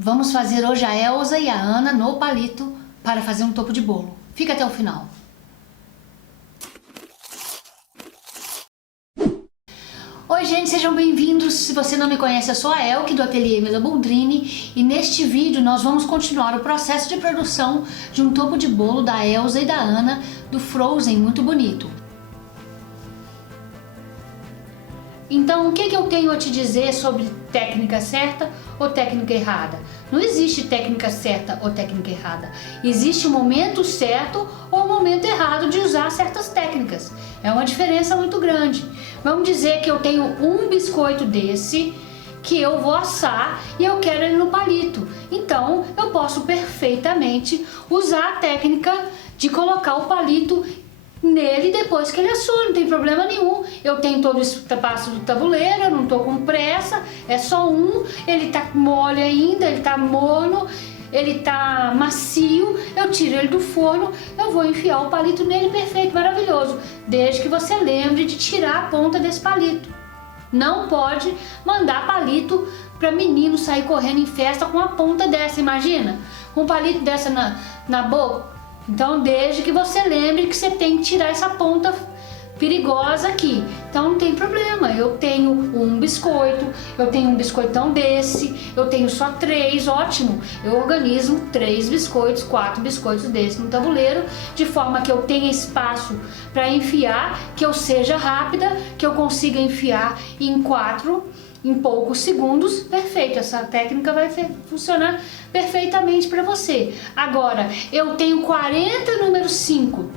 Vamos fazer hoje a Elza e a Ana no palito para fazer um topo de bolo. Fica até o final. Oi gente, sejam bem-vindos. Se você não me conhece, eu sou a Elke do Ateliê Mila Boldrini e neste vídeo nós vamos continuar o processo de produção de um topo de bolo da Elza e da Ana do Frozen, muito bonito. Então, o que eu tenho a te dizer sobre técnica certa ou técnica errada? Não existe técnica certa ou técnica errada. Existe o momento certo ou o momento errado de usar certas técnicas. É uma diferença muito grande. Vamos dizer que eu tenho um biscoito desse que eu vou assar e eu quero ele no palito. Então, eu posso perfeitamente usar a técnica de colocar o palito nele depois que ele assou, não tem problema nenhum. Eu tenho todo o espaço do tabuleiro, eu não tô com pressa, é só um, ele tá mole ainda, ele tá morno, ele tá macio, eu tiro ele do forno, eu vou enfiar o palito nele, perfeito, maravilhoso, desde que você lembre de tirar a ponta desse palito. Não pode mandar palito para menino sair correndo em festa com a ponta dessa, imagina, com um palito dessa na boca. Então, desde que você lembre que você tem que tirar essa ponta perigosa aqui. Então, não tem problema. Eu tenho um biscoito, eu tenho um biscoitão desse, eu tenho só 3, ótimo. Eu organizo 3 biscoitos, 4 biscoitos desse no tabuleiro, de forma que eu tenha espaço para enfiar, que eu seja rápida, que eu consiga enfiar em poucos segundos. Perfeito, essa técnica vai funcionar perfeitamente para você. Agora, eu tenho 40 número 5,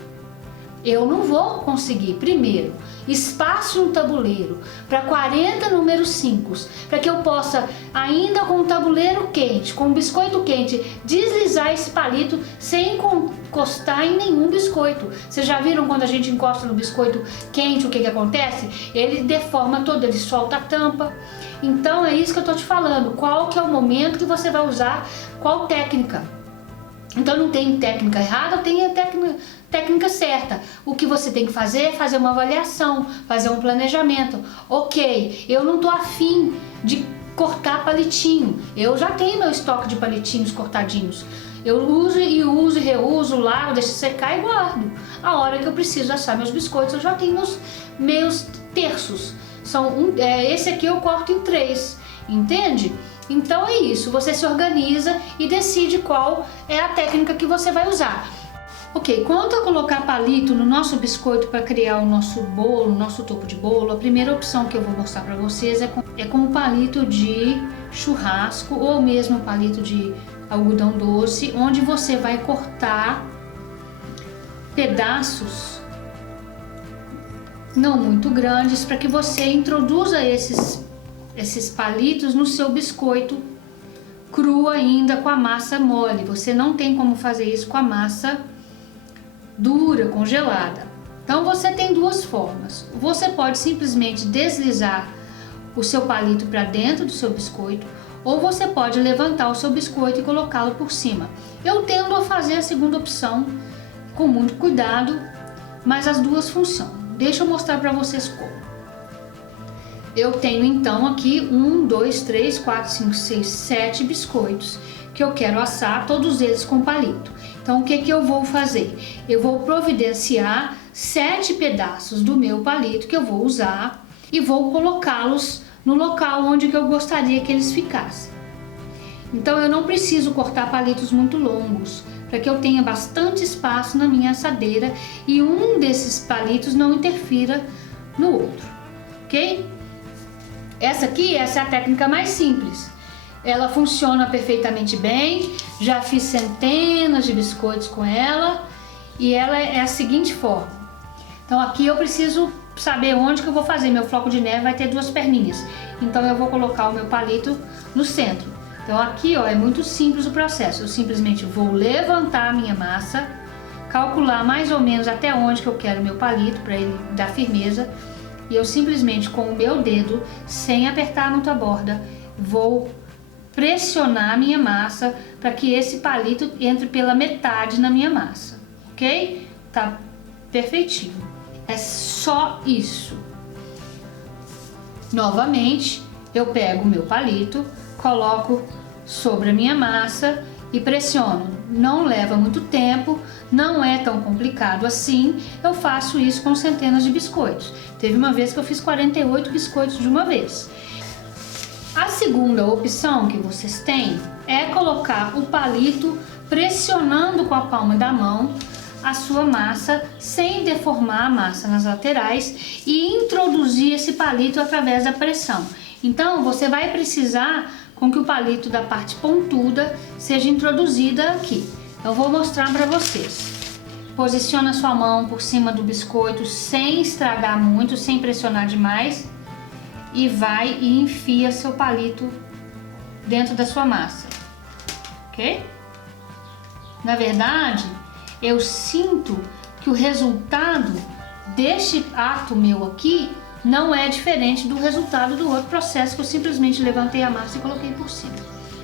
eu não vou conseguir, primeiro, espaço no tabuleiro para 40 número 5, para que eu possa, ainda com o tabuleiro quente, com o biscoito quente, deslizar esse palito sem encostar em nenhum biscoito. Vocês já viram quando a gente encosta no biscoito quente, o que acontece? Ele deforma todo, ele solta a tampa. Então é isso que eu tô te falando, qual que é o momento que você vai usar qual técnica. Então não tem técnica errada, tem a técnica certa. O que você tem que fazer é fazer uma avaliação, fazer um planejamento. Ok, eu não tô afim de cortar palitinho, eu já tenho meu estoque de palitinhos cortadinhos. Eu uso e reuso, lavo, deixo secar e guardo. A hora que eu preciso assar meus biscoitos, eu já tenho meus terços. Esse aqui eu corto em 3, entende? Então é isso, você se organiza e decide qual é a técnica que você vai usar. Ok, quanto a colocar palito no nosso biscoito para criar o nosso bolo, o nosso topo de bolo, a primeira opção que eu vou mostrar para vocês é com o palito de churrasco ou mesmo palito de algodão doce, onde você vai cortar pedaços não muito grandes para que você introduza esses palitos no seu biscoito cru ainda com a massa mole. Você não tem como fazer isso com a massa dura, congelada. Então você tem duas formas. Você pode simplesmente deslizar o seu palito para dentro do seu biscoito, ou você pode levantar o seu biscoito e colocá-lo por cima. Eu tendo a fazer a segunda opção com muito cuidado, mas as duas funcionam. Deixa eu mostrar para vocês como. Eu tenho então aqui 1, 2, 3, 4, 5, 6, 7 biscoitos que eu quero assar, todos eles com palito. Então o que eu vou fazer? Eu vou providenciar 7 pedaços do meu palito que eu vou usar e vou colocá-los no local onde que eu gostaria que eles ficassem. Então eu não preciso cortar palitos muito longos, para que eu tenha bastante espaço na minha assadeira e um desses palitos não interfira no outro, ok? Essa é a técnica mais simples. Ela funciona perfeitamente bem, já fiz centenas de biscoitos com ela e ela é a seguinte forma. Então aqui eu preciso saber onde que eu vou fazer. Meu floco de neve vai ter 2 perninhas, então eu vou colocar o meu palito no centro. Então aqui ó, é muito simples o processo. Eu simplesmente vou levantar a minha massa, calcular mais ou menos até onde que eu quero o meu palito para ele dar firmeza, e eu simplesmente com o meu dedo, sem apertar muito a borda, vou pressionar a minha massa para que esse palito entre pela metade na minha massa, ok? Tá perfeitinho. É só isso. Novamente, eu pego o meu palito, coloco sobre a minha massa e pressiono. Não leva muito tempo, não é tão complicado assim. Eu faço isso com centenas de biscoitos. Teve uma vez que eu fiz 48 biscoitos de uma vez. A segunda opção que vocês têm é colocar o palito pressionando com a palma da mão a sua massa sem deformar a massa nas laterais e introduzir esse palito através da pressão. Então você vai precisar com que o palito da parte pontuda seja introduzida aqui. Eu vou mostrar para vocês. Posiciona sua mão por cima do biscoito sem estragar muito, sem pressionar demais, e vai e enfia seu palito dentro da sua massa, ok? Na verdade, eu sinto que o resultado deste ato meu aqui não é diferente do resultado do outro processo que eu simplesmente levantei a massa e coloquei por cima.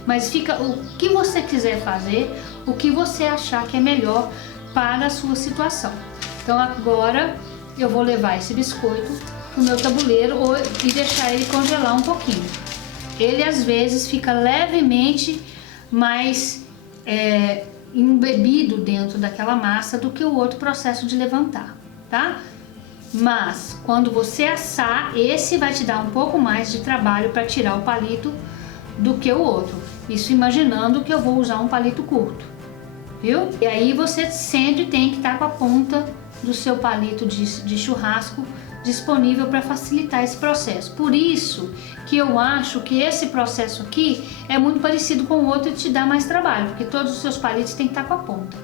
Mas fica o que você quiser fazer, o que você achar que é melhor para a sua situação. Então agora eu vou levar esse biscoito no meu tabuleiro e deixar ele congelar um pouquinho. Ele às vezes fica levemente mais embebido dentro daquela massa do que o outro processo de levantar, tá? Mas quando você assar, esse vai te dar um pouco mais de trabalho para tirar o palito do que o outro. Isso imaginando que eu vou usar um palito curto, viu? E aí você sempre tem que estar com a ponta do seu palito de churrasco disponível para facilitar esse processo. Por isso que eu acho que esse processo aqui é muito parecido com o outro e te dá mais trabalho, porque todos os seus palitos têm que estar com a ponta.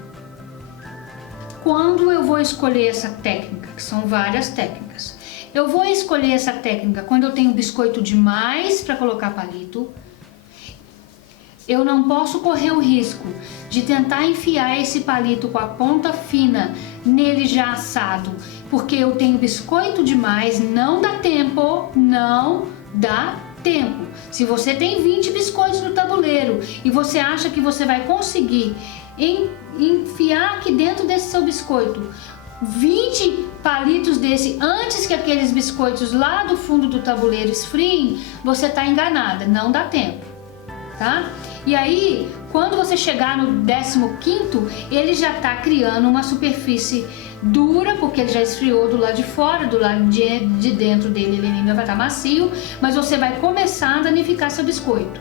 Quando eu vou escolher essa técnica, que são várias técnicas, eu vou escolher essa técnica quando eu tenho biscoito demais para colocar palito. Eu não posso correr o risco de tentar enfiar esse palito com a ponta fina nele já assado, porque eu tenho biscoito demais, não dá tempo, não dá tempo. Se você tem 20 biscoitos no tabuleiro e você acha que você vai conseguir enfiar aqui dentro desse seu biscoito 20 palitos desse antes que aqueles biscoitos lá do fundo do tabuleiro esfriem, você está enganada, não dá tempo, tá? E aí, quando você chegar no 15º, ele já está criando uma superfície dura, porque ele já esfriou do lado de fora, do lado de dentro dele ele ainda vai estar macio, mas você vai começar a danificar seu biscoito.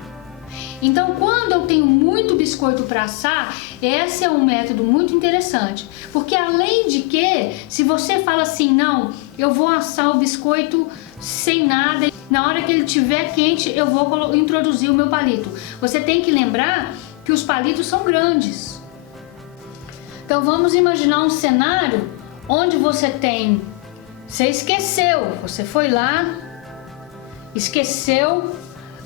Então, quando eu tenho muito biscoito para assar, esse é um método muito interessante, porque além de que, se você fala assim, não, eu vou assar o biscoito sem nada, na hora que ele estiver quente eu vou introduzir o meu palito. Você tem que lembrar que os palitos são grandes. Então vamos imaginar um cenário onde você esqueceu, você foi lá, esqueceu,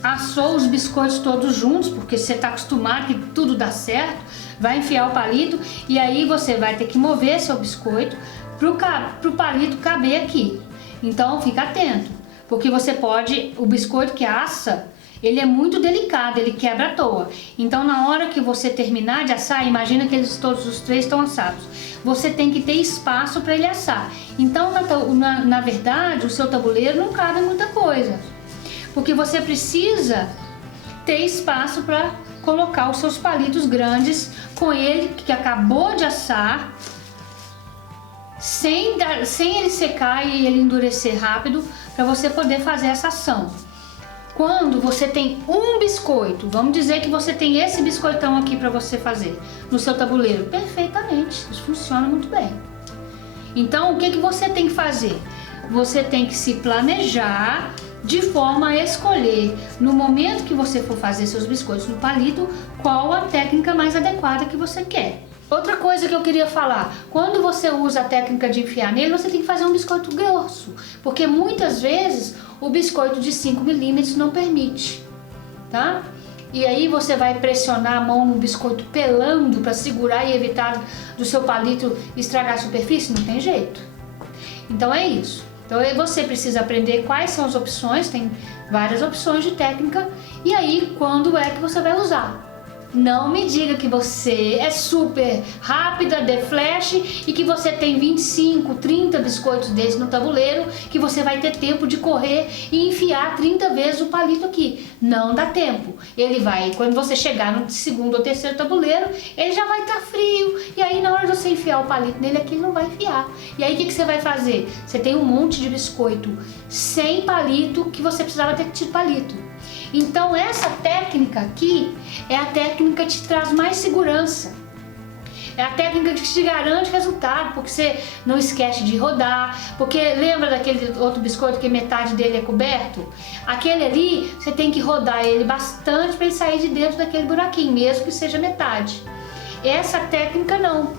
assou os biscoitos todos juntos, porque você está acostumado que tudo dá certo, vai enfiar o palito e aí você vai ter que mover seu biscoito para o palito caber aqui. Então fica atento, porque o biscoito que assa, ele é muito delicado, ele quebra à toa. Então na hora que você terminar de assar, imagina que todos os três estão assados, você tem que ter espaço para ele assar. Então na verdade o seu tabuleiro não cabe muita coisa, porque você precisa ter espaço para colocar os seus palitos grandes com ele que acabou de assar, sem ele secar e ele endurecer rápido, para você poder fazer essa ação. Quando você tem um biscoito, vamos dizer que você tem esse biscoitão aqui para você fazer no seu tabuleiro, perfeitamente, isso funciona muito bem. Então o que você tem que fazer? Você tem que se planejar de forma a escolher, no momento que você for fazer seus biscoitos no palito, qual a técnica mais adequada que você quer. Outra coisa que eu queria falar, quando você usa a técnica de enfiar nele, você tem que fazer um biscoito grosso, porque muitas vezes o biscoito de 5 milímetros não permite, tá? E aí você vai pressionar a mão no biscoito pelando para segurar e evitar do seu palito estragar a superfície, não tem jeito. Então é isso. Então você precisa aprender quais são as opções, tem várias opções de técnica, e aí quando é que você vai usar. Não me diga que você é super rápida, de flash e que você tem 25, 30 biscoitos desses no tabuleiro, que você vai ter tempo de correr e enfiar 30 vezes o palito aqui. Não dá tempo. Ele vai, quando você chegar no segundo ou terceiro tabuleiro, ele já vai estar frio. E aí na hora de você enfiar o palito nele aqui, ele não vai enfiar. E aí o que você vai fazer? Você tem um monte de biscoito sem palito que você precisava ter tido palito. Então essa técnica aqui é a técnica que te traz mais segurança. É a técnica que te garante resultado, porque você não esquece de rodar. Porque lembra daquele outro biscoito que metade dele é coberto? Aquele ali, você tem que rodar ele bastante para ele sair de dentro daquele buraquinho, mesmo que seja metade. Essa técnica não.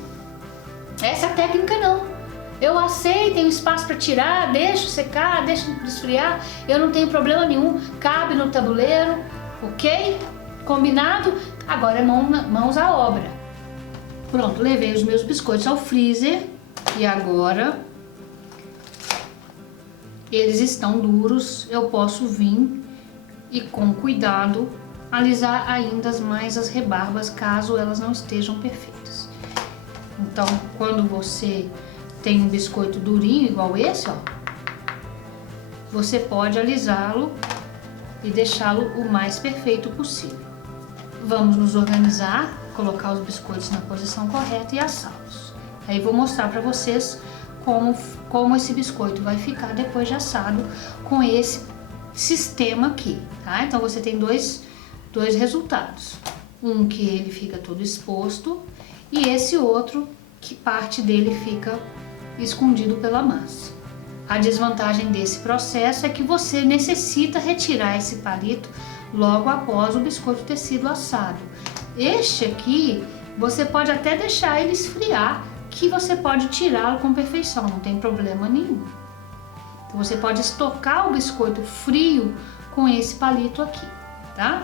Essa técnica não. Eu assei, tenho espaço para tirar, deixo secar, deixo esfriar, eu não tenho problema nenhum, cabe no tabuleiro, ok? Combinado? Agora é mãos à obra. Pronto, levei os meus biscoitos ao freezer e agora eles estão duros, eu posso vir e com cuidado alisar ainda mais as rebarbas caso elas não estejam perfeitas. Então, quando você tem um biscoito durinho igual esse, ó, você pode alisá-lo e deixá-lo o mais perfeito possível. Vamos nos organizar, colocar os biscoitos na posição correta e assá-los. Aí vou mostrar para vocês como esse biscoito vai ficar depois de assado com esse sistema aqui, tá? Então você tem dois resultados. Um que ele fica todo exposto e esse outro que parte dele fica escondido pela massa. A desvantagem desse processo é que você necessita retirar esse palito logo após o biscoito ter sido assado. Este aqui, você pode até deixar ele esfriar, que você pode tirá-lo com perfeição, não tem problema nenhum. Então você pode estocar o biscoito frio com esse palito aqui, tá?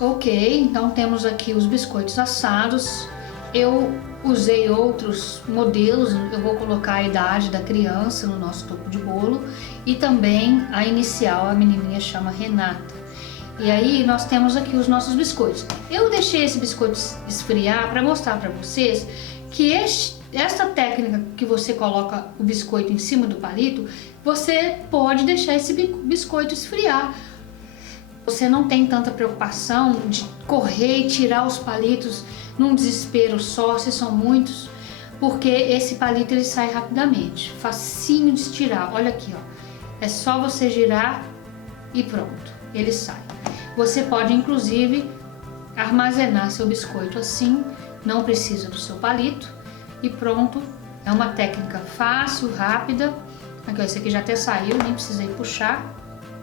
Ok, então temos aqui os biscoitos assados. Eu usei outros modelos, eu vou colocar a idade da criança no nosso topo de bolo e também a inicial, a menininha chama Renata. E aí nós temos aqui os nossos biscoitos. Eu deixei esse biscoito esfriar para mostrar para vocês que essa técnica que você coloca o biscoito em cima do palito, você pode deixar esse biscoito esfriar. Você não tem tanta preocupação de correr e tirar os palitos num desespero só, se são muitos, porque esse palito ele sai rapidamente, facinho de tirar. Olha aqui, ó, é só você girar e pronto, ele sai. Você pode inclusive armazenar seu biscoito assim, não precisa do seu palito e pronto. É uma técnica fácil, rápida. Aqui, ó, esse aqui já até saiu, nem precisei puxar.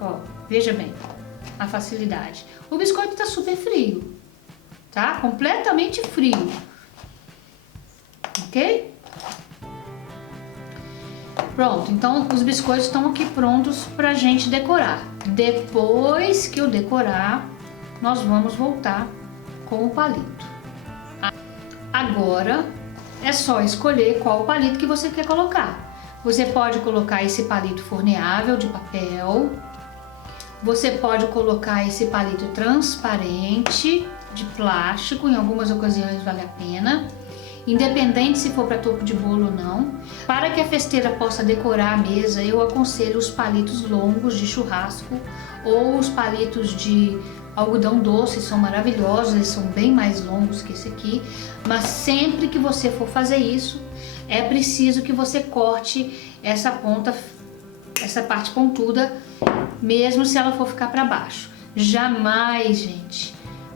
Ó, veja bem a facilidade. O biscoito tá super frio, tá? Completamente frio, ok? Pronto, então os biscoitos estão aqui prontos pra gente decorar. Depois que eu decorar, nós vamos voltar com o palito. Agora é só escolher qual palito que você quer colocar. Você pode colocar esse palito forneável de papel. Você pode colocar esse palito transparente de plástico, em algumas ocasiões vale a pena, independente se for para topo de bolo ou não. Para que a festeira possa decorar a mesa, eu aconselho os palitos longos de churrasco ou os palitos de algodão doce, são maravilhosos, eles são bem mais longos que esse aqui, mas sempre que você for fazer isso, é preciso que você corte essa ponta, essa parte pontuda, mesmo se ela for ficar para baixo. Jamais, gente,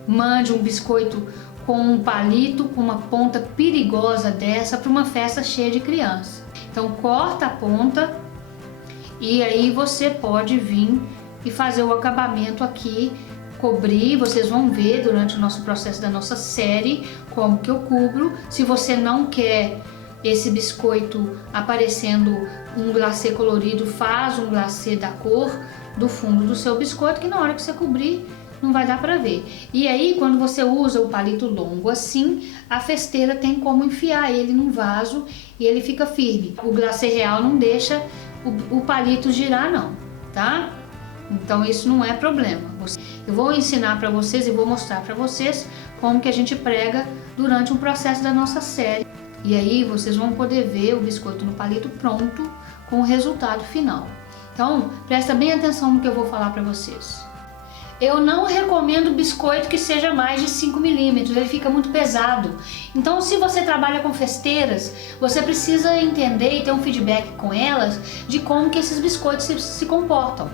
mande um biscoito com um palito com uma ponta perigosa dessa para uma festa cheia de criança. Então corta a ponta e aí você pode vir e fazer o acabamento aqui, cobrir. Vocês vão ver durante o nosso processo da nossa série como que eu cubro. Se você não quer esse biscoito aparecendo um glacê colorido, faz um glacê da cor do fundo do seu biscoito, que na hora que você cobrir não vai dar pra ver. E aí quando você usa o palito longo assim, a festeira tem como enfiar ele num vaso e ele fica firme. O glacê real não deixa o palito girar não, tá? Então isso não é problema. Eu vou ensinar para vocês e vou mostrar para vocês como que a gente prega durante um processo da nossa série. E aí vocês vão poder ver o biscoito no palito pronto com o resultado final. Então presta bem atenção no que eu vou falar para vocês. Eu não recomendo biscoito que seja mais de 5 milímetros, ele fica muito pesado. Então se você trabalha com festeiras, você precisa entender e ter um feedback com elas de como que esses biscoitos se comportam.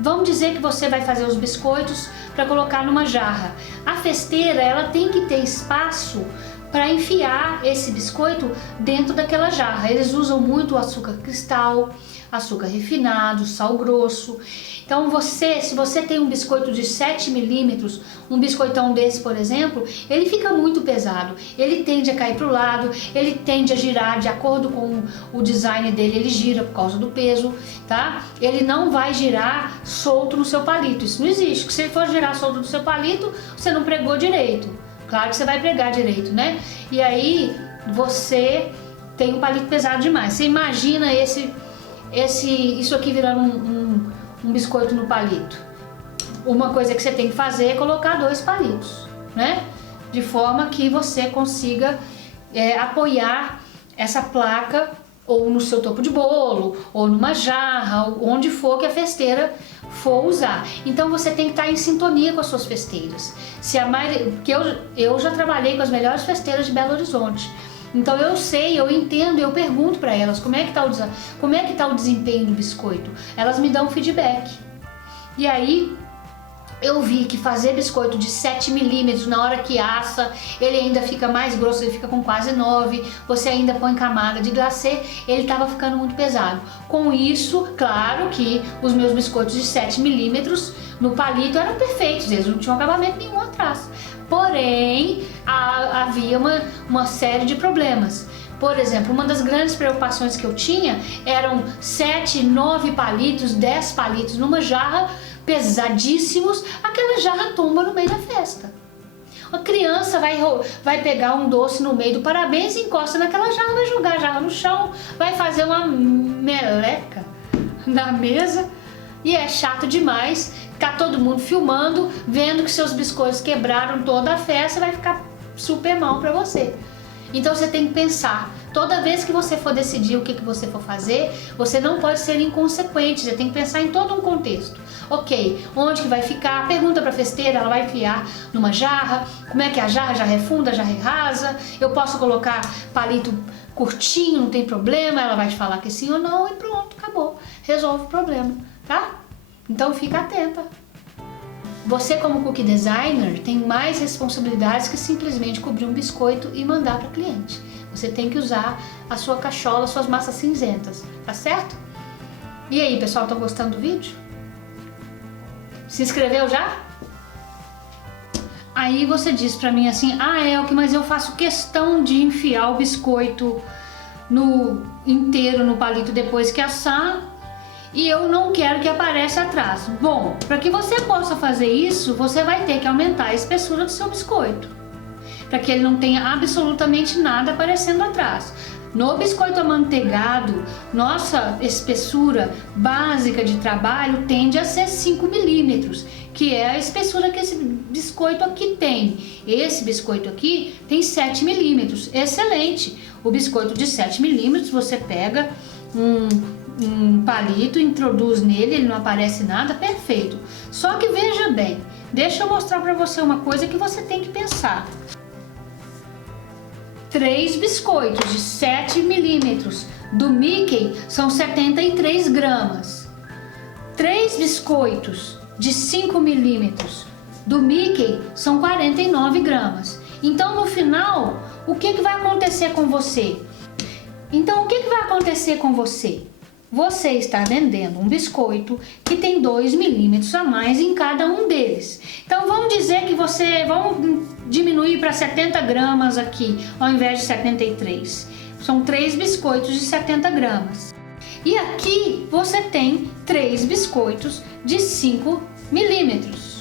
Vamos dizer que você vai fazer os biscoitos para colocar numa jarra. A festeira, ela tem que ter espaço para enfiar esse biscoito dentro daquela jarra. Eles usam muito açúcar cristal, açúcar refinado, sal grosso. Então se você tem um biscoito de 7 milímetros, um biscoitão desse, por exemplo, ele fica muito pesado. Ele tende a cair para o lado, ele tende a girar de acordo com o design dele, ele gira por causa do peso, tá? Ele não vai girar solto no seu palito, isso não existe. Se ele for girar solto no seu palito, você não pregou direito. Claro que você vai pregar direito, né? E aí você tem um palito pesado demais. Você imagina isso aqui virando um biscoito no palito. Uma coisa que você tem que fazer é colocar 2 palitos, né? De forma que você consiga apoiar essa placa ou no seu topo de bolo, ou numa jarra, onde for que a festeira for usar. Então você tem que estar em sintonia com as suas festeiras. Porque eu já trabalhei com as melhores festeiras de Belo Horizonte. Então eu sei, eu entendo, eu pergunto para elas como é que tá o desempenho do biscoito. Elas me dão feedback. E aí eu vi que fazer biscoito de 7 milímetros na hora que assa, ele ainda fica mais grosso, ele fica com quase 9, você ainda põe camada de glacê, ele estava ficando muito pesado. Com isso, claro que os meus biscoitos de 7 milímetros no palito eram perfeitos, eles não tinham acabamento nenhum atrás. Porém, havia uma série de problemas. Por exemplo, uma das grandes preocupações que eu tinha eram 7, 9 palitos, 10 palitos numa jarra, pesadíssimos, aquela jarra tomba no meio da festa. Uma criança vai pegar um doce no meio do parabéns e encosta naquela jarra, vai jogar a jarra no chão, vai fazer uma meleca na mesa e é chato demais. Ficar todo mundo filmando, vendo que seus biscoitos quebraram toda a festa, vai ficar super mal para você. Então você tem que pensar, toda vez que você for decidir o que você for fazer, você não pode ser inconsequente, você tem que pensar em todo um contexto. Ok, onde que vai ficar? Pergunta para a festeira, ela vai enfiar numa jarra, como é que é a jarra? Jarra é funda, jarra é rasa? Eu posso colocar palito curtinho, não tem problema? Ela vai te falar que sim ou não e pronto, acabou, resolve o problema, tá? Então fica atenta. Você como cookie designer tem mais responsabilidades que simplesmente cobrir um biscoito e mandar para o cliente. Você tem que usar a sua cachola, suas massas cinzentas, tá certo? E aí, pessoal, estão gostando do vídeo? Se inscreveu já? Aí você diz pra mim assim, Elke, mas eu faço questão de enfiar o biscoito inteiro no palito depois que assar e eu não quero que apareça atrás. Bom, para que você possa fazer isso, você vai ter que aumentar a espessura do seu biscoito, para que ele não tenha absolutamente nada aparecendo atrás. No biscoito amanteigado, nossa espessura básica de trabalho tende a ser 5 milímetros, que é a espessura que esse biscoito aqui tem. Esse biscoito aqui tem 7 milímetros, excelente. O biscoito de 7 milímetros, você pega um palito, introduz nele, ele não aparece nada, perfeito. Só que veja bem, deixa eu mostrar para você uma coisa que você tem que pensar. 3 biscoitos de 7 milímetros do Mickey são 73 gramas. 3 biscoitos de 5 milímetros do Mickey são 49 gramas. Então no final, o que vai acontecer com você? Você está vendendo um biscoito que tem 2 milímetros a mais em cada um deles. Então vamos dizer que vamos diminuir para 70 gramas aqui, ao invés de 73. São 3 biscoitos de 70 gramas. E aqui você tem 3 biscoitos de 5 milímetros.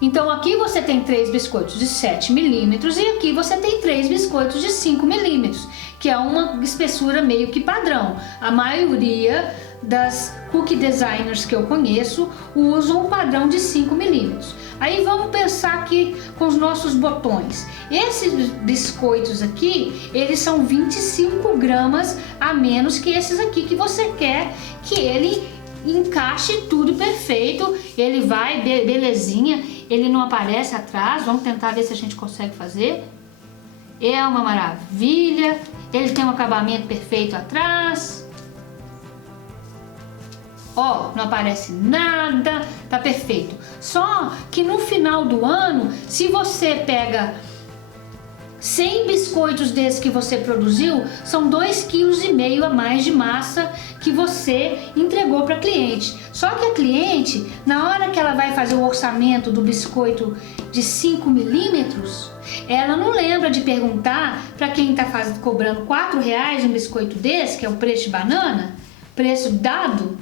Então aqui você tem 3 biscoitos de 7 milímetros e aqui você tem 3 biscoitos de 5 milímetros. que é uma espessura meio que padrão. A maioria das cookie designers que eu conheço usam um padrão de 5 milímetros. Aí vamos pensar aqui com os nossos botões. Esses biscoitos aqui, eles são 25 gramas a menos que esses aqui, que você quer que ele encaixe tudo perfeito. Ele vai belezinha, ele não aparece atrás. Vamos tentar ver se a gente consegue fazer. É uma maravilha, ele tem um acabamento perfeito atrás. Ó, não aparece nada, tá perfeito. Só que no final do ano, se você pega 100 biscoitos desses que você produziu, são 2,5 kg a mais de massa que você entregou para cliente. Só que a cliente, na hora que ela vai fazer o orçamento do biscoito de 5 milímetros, ela não lembra de perguntar para quem está cobrando R$4 um biscoito desse, que é o preço de banana, preço dado.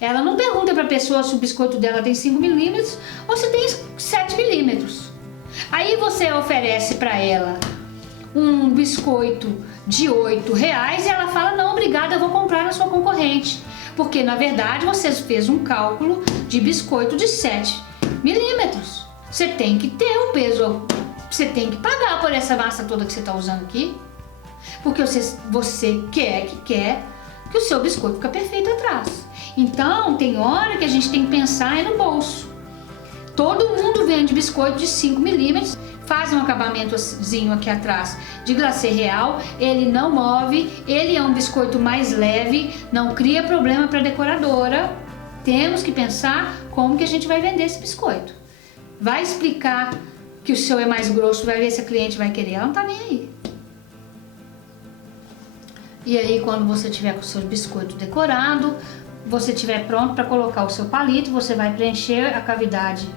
Ela não pergunta para a pessoa se o biscoito dela tem 5 milímetros ou se tem 7 milímetros. Aí você oferece para ela um biscoito de R$8 e ela fala: não, obrigada, eu vou comprar na sua concorrente. Porque na verdade você fez um cálculo de biscoito de 7 milímetros. Você tem que ter o peso, você tem que pagar por essa massa toda que você está usando aqui. Porque você quer que o seu biscoito fique perfeito atrás. Então tem hora que a gente tem que pensar no bolso. Todo mundo vende biscoito de 5 milímetros, faz um acabamentozinho aqui atrás de glacê real, ele não move, ele é um biscoito mais leve, não cria problema para a decoradora. Temos que pensar como que a gente vai vender esse biscoito. Vai explicar que o seu é mais grosso, vai ver se a cliente vai querer, ela não tá nem aí. E aí quando você tiver com o seu biscoito decorado, você estiver pronto para colocar o seu palito, você vai preencher a cavidade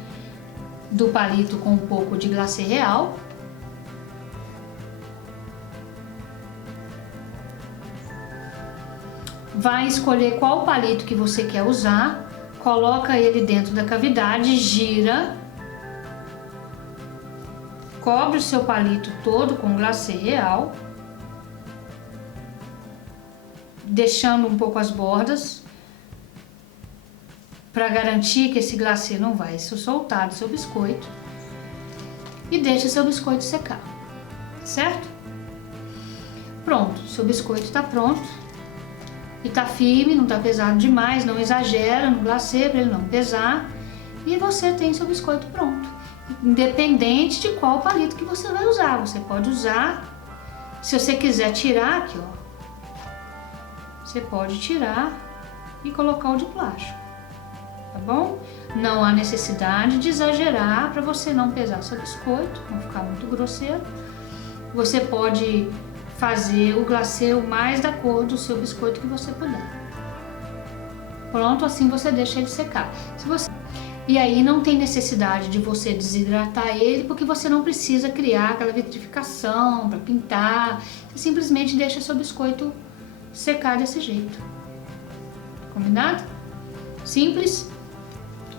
do palito com um pouco de glacê real. Vai escolher qual palito que você quer usar, coloca ele dentro da cavidade, gira, cobre o seu palito todo com glacê real, deixando um pouco as bordas, para garantir que esse glacê não vai se soltar do seu biscoito, e deixa seu biscoito secar, certo? Pronto, seu biscoito está pronto e está firme, não está pesado demais, não exagera no glacê para ele não pesar, e você tem seu biscoito pronto, independente de qual palito que você vai usar. Você pode usar, se você quiser tirar aqui, ó, você pode tirar e colocar o de plástico. Tá bom? Não há necessidade de exagerar para você não pesar seu biscoito, não ficar muito grosseiro. Você pode fazer o glacê o mais da cor do seu biscoito que você puder. Pronto, assim você deixa ele secar. E aí não tem necessidade de você desidratar ele, porque você não precisa criar aquela vitrificação para pintar. Você simplesmente deixa seu biscoito secar desse jeito. Combinado? Simples?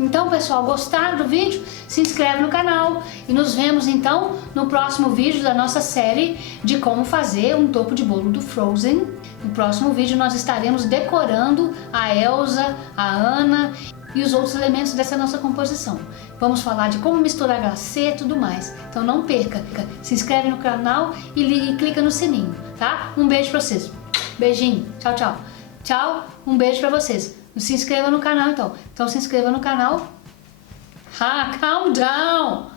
Então, pessoal, gostaram do vídeo? Se inscreve no canal e nos vemos então no próximo vídeo da nossa série de como fazer um topo de bolo do Frozen. No próximo vídeo nós estaremos decorando a Elsa, a Anna e os outros elementos dessa nossa composição. Vamos falar de como misturar glacê e tudo mais. Então não perca, se inscreve no canal e clica no sininho, tá? Um beijo pra vocês. Beijinho, tchau, tchau. Tchau, um beijo pra vocês. Se inscreva no canal então. Então se inscreva no canal. Calm down!